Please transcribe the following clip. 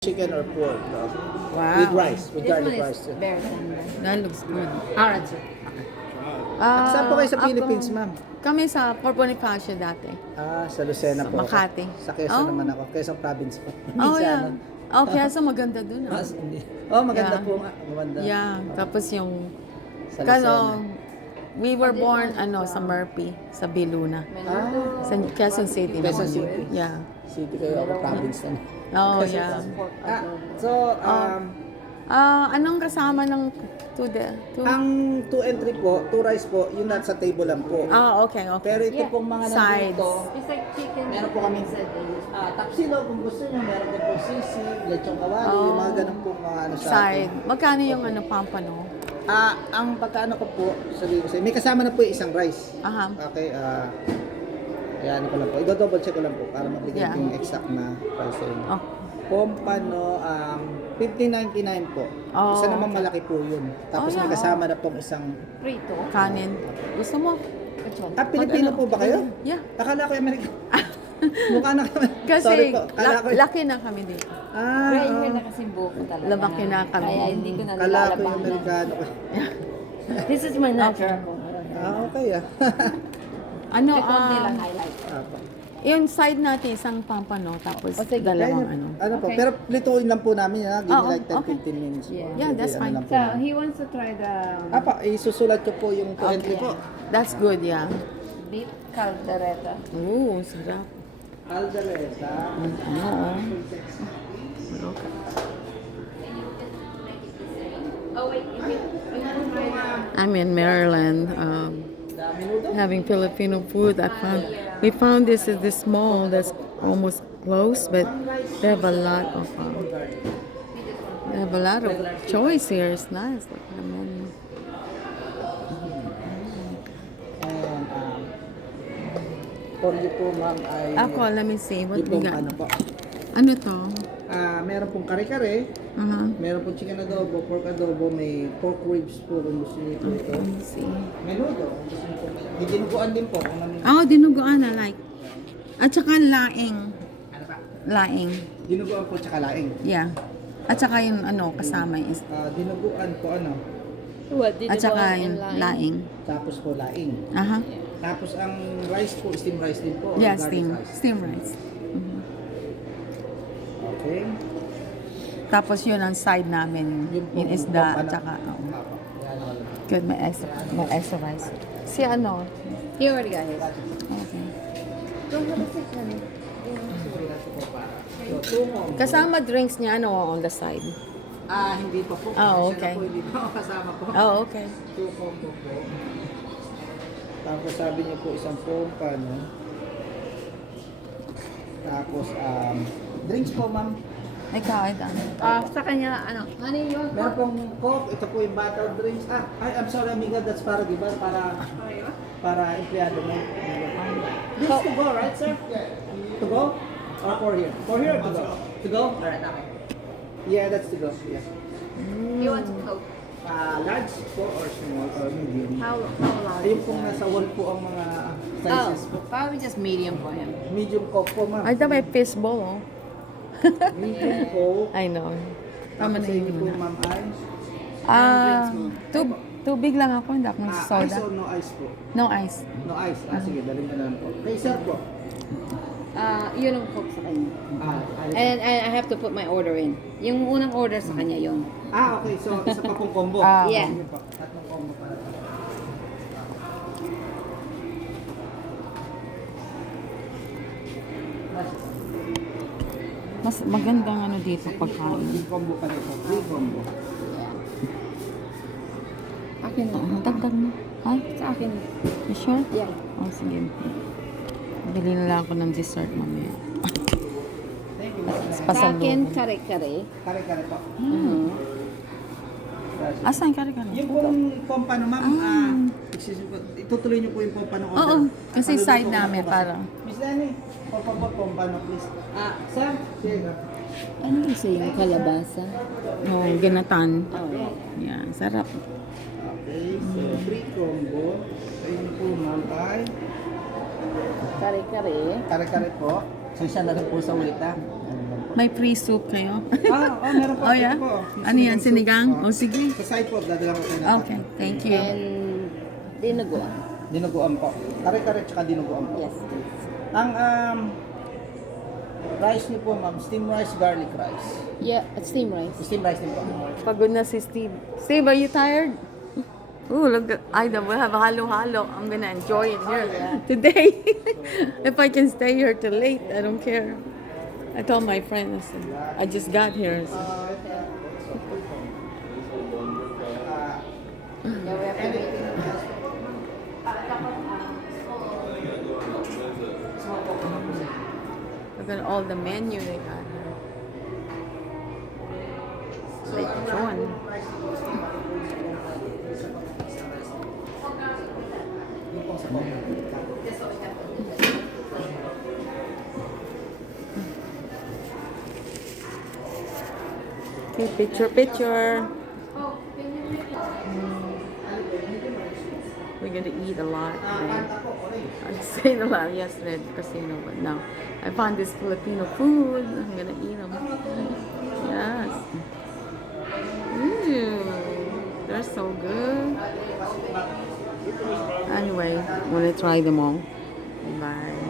chicken or pork, no? Wow. With rice, with This one garlic is rice too. very tender. That looks good. Alright, sir. Saan po kayo sa Ako- Philippines, ma'am? Kami sa Fort Bonifacio dati. Sa Lucena Sa po. ako. Makati. Sa Quezon Oh. naman ako. Quezon province po. Oh, Minsan, yeah. ano? Oh, kaya sa maganda dun. Ah. Maganda Yeah. po nga. Maganda. Yeah. Tapos yung, Sa kano, Lucena. we were born, sa Murphy, sa Biluna. Sa Quezon City. Quezon naman. City. Yeah. City kayo ako, province na. Oh, Quezon yeah. So, Anong kasama ng ang 2 and 3 po, 2 rice po, yun nasa table lang po. Okay, okay. Pero ito pong mga Sides. nandito, It's like chicken. meron po kami tapsilo kung gusto nyo, meron din po sisig, lechong kawali, yung mga ganun po mga ano sa atin. Side. Magkano yung pampano? Ang pagkaano ko po, sabihin ko sa'yo, may kasama na po yung isang rice. Aha. Okay, ayan ko lang po. I-double check ko lang po para mabigay Yeah. ko yung exact na price sa inyo. Oh. Pompano, 15.99 po. Oh, Isa naman okay. malaki po yun. Tapos yeah, may kasama na pong isang... Prito. Kanin. Gusto mo? Which one? Pilipino po ba kayo? Yeah. Akala ko American. Mukha na kami. Kasi Sorry po. Akala ko... laki na kami dito. Gray hair na kasi buko talaga. Lumaki na kami. Kaya hindi ko na Akala ko yung nilalabanan. Amerikano. This is my natural. Okay Ano, Ito konti lang highlight. Apo. yung side natin, isang pampano, tapos sige. dalawang Ano po, Okay. pero plituin lang po namin yan. Give me Oo, like 10-15 okay. minutes po. Yeah. Yeah, that's Ano fine. lang po So, namin. he wants to try the Isusulat ko po yung 2 and 3 po. That's good, yeah. beef caldereta. Ooh, sarap. Aldereta. Okay. Oh, wait. I'm in Maryland, having Filipino food. We found this at this mall that's almost closed, but they have a lot of choice here. It's nice. Look at the menu. And for you po ma'am ay... Let me see. What yung we pong got? ano po. Ano to? Meron pong kare-kare. Meron pong chicken adobo, pork adobo, may pork ribs po kung gusto niyo po ito. Let me see. Menudo kung gusto niyo po. May dinuguan din po kung namin. Oh, dinuguan I like. At saka laing. Ano pa? Laing. Dinuguan po tsaka laing. Yeah. At saka yung kasama is. Dinuguan po ano. What did At saka yung laing. Tapos po laing. Aha. Tapos ang rice po, steam rice din po. or Yeah, garlic steam. rice? Steam rice. Okay. Tapos yun ang side namin. Yung isda at saka. Apo. Yan ako lang. Good, may extra rice. Si ano? He already got his. Okay. Don't have a six, honey. So, tungo. Kasama drinks niya on the side. Hindi pa po. Oh, Kasi okay. na po, hindi pa kasama po. Oh, okay. 2 combo po. Tapos sabi niyo po isang pompa, no? Tapos, drinks po, ma'am. Ikaw, ito. Sa kanya, honey, you want Meron pong Coke, ito po yung bottled drinks. I'm sorry, amiga, that's para, di ba? Para empleyado mo. This to go, right, sir? To go? Or for here? For here or to go? To go? Alright, okay. Yeah, that's to go. Yeah. He wants Coke. Large po or small or medium? How large? Ayun pong nasa wall po ang mga sizes po. Probably just medium for him. Medium Coke po, ma'am. Ay, ito may fishbowl, Medium Coke. I know. Tama Tapos na sa inyo yun po, muna. ma'am, ice. Tubig lang ako, hindi ako ng Ice soda. or no ice po? No ice. No ice. Sige, dalhin ko na lang po. Kay sir po. Yun ang Coke sa kanya. Ice. And I have to put my order in. Yung unang order sa kanya yun. Okay. So, isa pa pong combo. Yeah. Sige po. Tatlong combo para po. Mas magandang dito pagkain. Free combo pa rin po. Free combo. Akin na. Dagdag mo. Ha? Sa akin. You sure? Yeah. Oh, sige. Bili na lang ako ng dessert mamaya. Thank you. Sa Pasalubong. akin, kare-kare. Kare-kare po. Asan ka rin ka na? Yung pong pompano, ma'am, excuse me po, itutuloy niyo po yung pompano order. Oo, kasi Pasalubong side po namin po kasi. para. Miss Lenny, pompano please. Sir, sige. Ano gusto yung kalabasa? Oh, ginatan. Oh. Yan, sarap. Okay, so free combo. So yun po, ma'am, ay Kare-kare. kare-kare po. So siya na rin po sa wait, ha? May free soup kayo? Meron po. Oh, yeah? Ito po. Ano yan, sinigang? soup. Oh, sige. Sa side po, dadala ko kayo na. Okay, thank you. And dinuguan. Dinuguan po. Kare-kare tsaka dinuguan po. Yes. Ang rice niyo po, ma'am, steam rice, garlic rice. Yeah, steam rice. Steam rice din po. Pagod na si Steve. Steve, are you tired? Oh, look, Ida, we'll have a halo-halo. I'm gonna enjoy it here today. If I can stay here till late, I don't care. I told my friend, I said, I just got here. So. Look at all the menu they got here. Lechon. Okay, picture. We're gonna eat a lot today. I stayed a lot yesterday at the casino, but now I found this Filipino food. I'm gonna eat them. Yes. Ew, they're so good. Anyway, I'm gonna try them all. Bye.